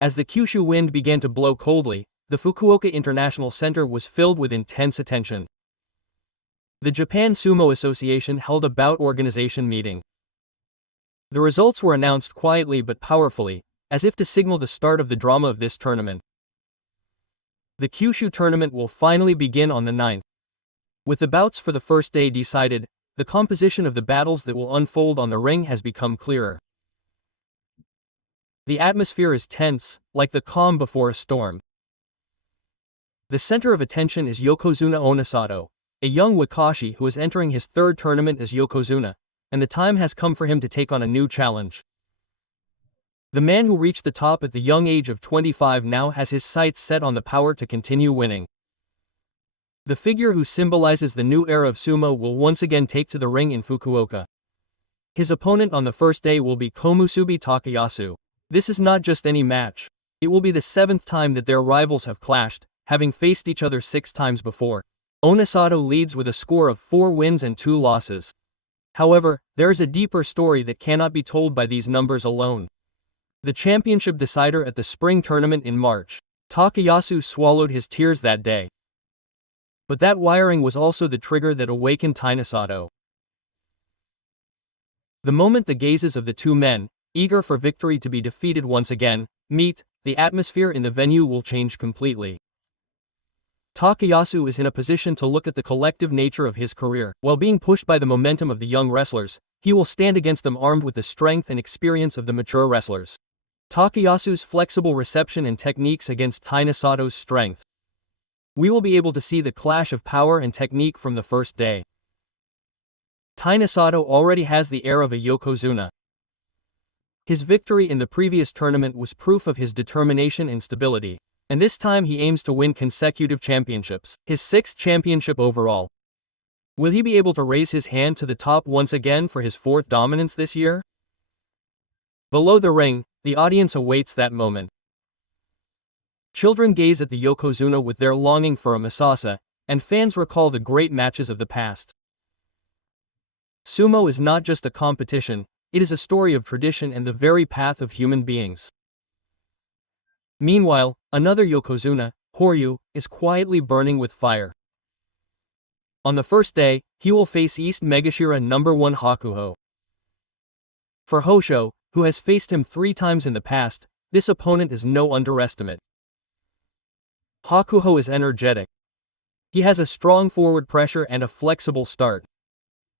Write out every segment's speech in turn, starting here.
As the Kyushu wind began to blow coldly, the Fukuoka International Center was filled with intense attention. The Japan Sumo Association held a bout organization meeting. The results were announced quietly but powerfully, as if to signal the start of the drama of this tournament. The Kyushu tournament will finally begin on the 9th. With the bouts for the first day decided, the composition of the battles that will unfold on the ring has become clearer. The atmosphere is tense, like the calm before a storm. The center of attention is Yokozuna Onosato, a young Wakashi who is entering his third tournament as Yokozuna, and the time has come for him to take on a new challenge. The man who reached the top at the young age of 25 now has his sights set on the power to continue winning. The figure who symbolizes the new era of sumo will once again take to the ring in Fukuoka. His opponent on the first day will be Komusubi Takayasu. This is not just any match. It will be the 7th time that their rivals have clashed, having faced each other 6 times before. Onosato leads with a score of 4 wins and 2 losses. However, there is a deeper story that cannot be told by these numbers alone. The championship decider at the spring tournament in March. Takayasu swallowed his tears that day. But that wiring was also the trigger that awakened Tainasato. The moment the gazes of the two men, eager for victory to be defeated once again, meet, the atmosphere in the venue will change completely. Takayasu is in a position to look at the collective nature of his career. While being pushed by the momentum of the young wrestlers, he will stand against them armed with the strength and experience of the mature wrestlers. Takayasu's flexible reception and techniques against Tainasato's strength. We will be able to see the clash of power and technique from the first day. Tainasato already has the air of a Yokozuna. His victory in the previous tournament was proof of his determination and stability, and this time he aims to win consecutive championships, his 6th championship overall. Will he be able to raise his hand to the top once again for his 4th dominance this year? Below the ring, the audience awaits that moment. Children gaze at the Yokozuna with their longing for a Masasa, and fans recall the great matches of the past. Sumo is not just a competition, it is a story of tradition and the very path of human beings. Meanwhile, another Yokozuna, Horyu, is quietly burning with fire. On the first day, he will face East Megashira No. 1 Hakuho. For Hosho, who has faced him 3 times in the past, this opponent is no underestimate. Hakuho is energetic. He has a strong forward pressure and a flexible start.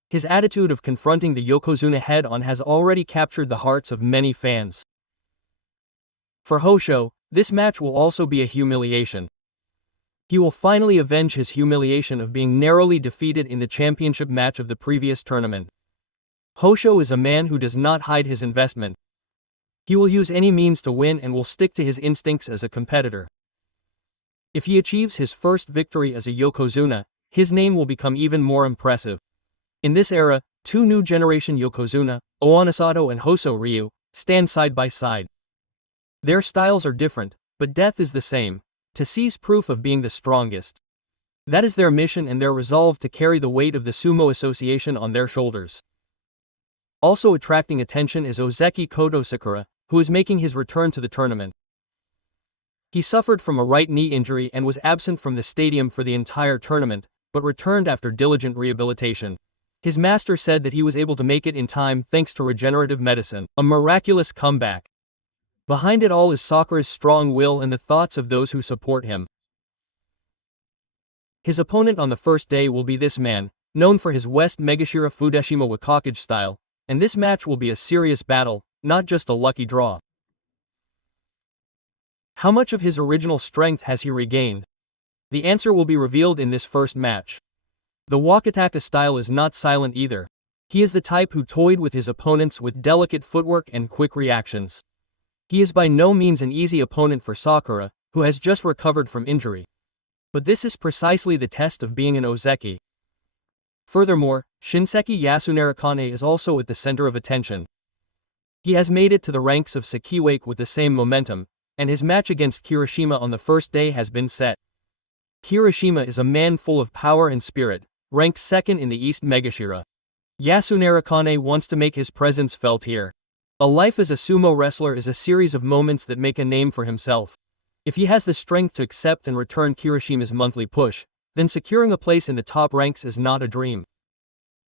His attitude of confronting the Yokozuna head-on has already captured the hearts of many fans. For Hosho, this match will also be a humiliation. He will finally avenge his humiliation of being narrowly defeated in the championship match of the previous tournament. Hosho is a man who does not hide his investment. He will use any means to win and will stick to his instincts as a competitor. If he achieves his first victory as a Yokozuna, his name will become even more impressive. In this era, 2 new generation Yokozuna, Onosato and Hoso Ryu, stand side by side. Their styles are different, but death is the same, to seize proof of being the strongest. That is their mission and their resolve to carry the weight of the Sumo Association on their shoulders. Also attracting attention is Ozeki Koto Sakura, who is making his return to the tournament. He suffered from a right knee injury and was absent from the stadium for the entire tournament, but returned after diligent rehabilitation. His master said that he was able to make it in time thanks to regenerative medicine, a miraculous comeback. Behind it all is Sakura's strong will and the thoughts of those who support him. His opponent on the first day will be this man, known for his West Megashira Fudeshima Wakakage style, and this match will be a serious battle, not just a lucky draw. How much of his original strength has he regained? The answer will be revealed in this first match. The Wakataka style is not silent either. He is the type who toyed with his opponents with delicate footwork and quick reactions. He is by no means an easy opponent for Sakura, who has just recovered from injury. But this is precisely the test of being an Ozeki. Furthermore, Shinseki Yasunarakane is also at the center of attention. He has made it to the ranks of Sekiwake with the same momentum, and his match against Kirishima on the first day has been set. Kirishima is a man full of power and spirit, ranked 2nd in the East Megashira. Yasunarakane wants to make his presence felt here. A life as a sumo wrestler is a series of moments that make a name for himself. If he has the strength to accept and return Kirishima's monthly push, then securing a place in the top ranks is not a dream.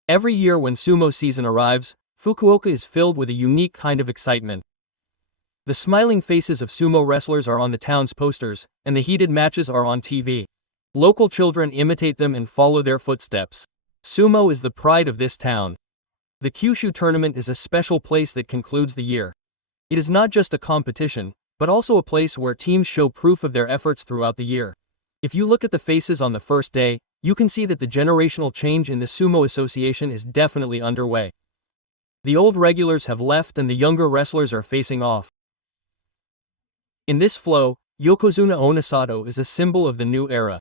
Every year when sumo season arrives, Fukuoka is filled with a unique kind of excitement. The smiling faces of sumo wrestlers are on the town's posters, and the heated matches are on TV. Local children imitate them and follow their footsteps. Sumo is the pride of this town. The Kyushu tournament is a special place that concludes the year. It is not just a competition, but also a place where teams show proof of their efforts throughout the year. If you look at the faces on the first day, you can see that the generational change in the Sumo Association is definitely underway. The old regulars have left and the younger wrestlers are facing off. In this flow, Yokozuna Onosato is a symbol of the new era.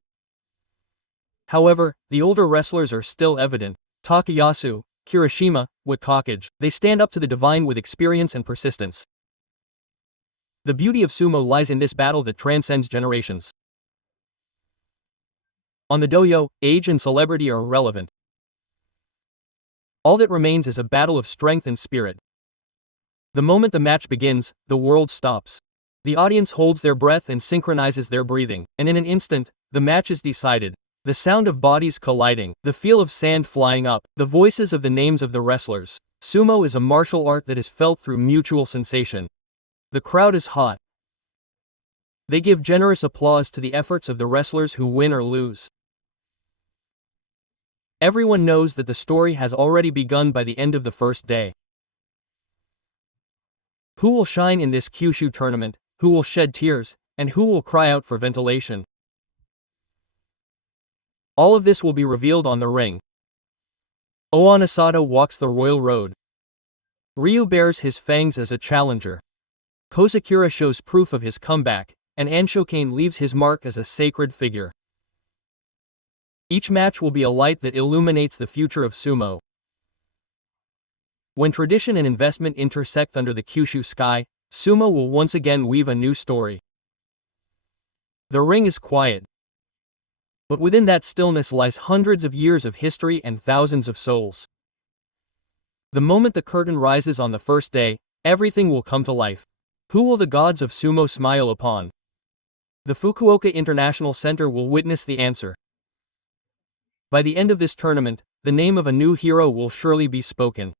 However, the older wrestlers are still evident. Takayasu, Kirishima, Wakakage, they stand up to the divine with experience and persistence. The beauty of sumo lies in this battle that transcends generations. On the dohyo, age and celebrity are irrelevant. All that remains is a battle of strength and spirit. The moment the match begins, the world stops. The audience holds their breath and synchronizes their breathing, and in an instant, the match is decided. The sound of bodies colliding, the feel of sand flying up, the voices of the names of the wrestlers. Sumo is a martial art that is felt through mutual sensation. The crowd is hot. They give generous applause to the efforts of the wrestlers who win or lose. Everyone knows that the story has already begun by the end of the first day. Who will shine in this Kyushu tournament, who will shed tears, and who will cry out for ventilation? All of this will be revealed on the ring. Onosato walks the royal road. Ryu bares his fangs as a challenger. Kozakura shows proof of his comeback, and Anshokain leaves his mark as a sacred figure. Each match will be a light that illuminates the future of sumo. When tradition and investment intersect under the Kyushu sky, sumo will once again weave a new story. The ring is quiet. But within that stillness lies hundreds of years of history and thousands of souls. The moment the curtain rises on the first day, everything will come to life. Who will the gods of sumo smile upon? The Fukuoka International Center will witness the answer. By the end of this tournament, the name of a new hero will surely be spoken.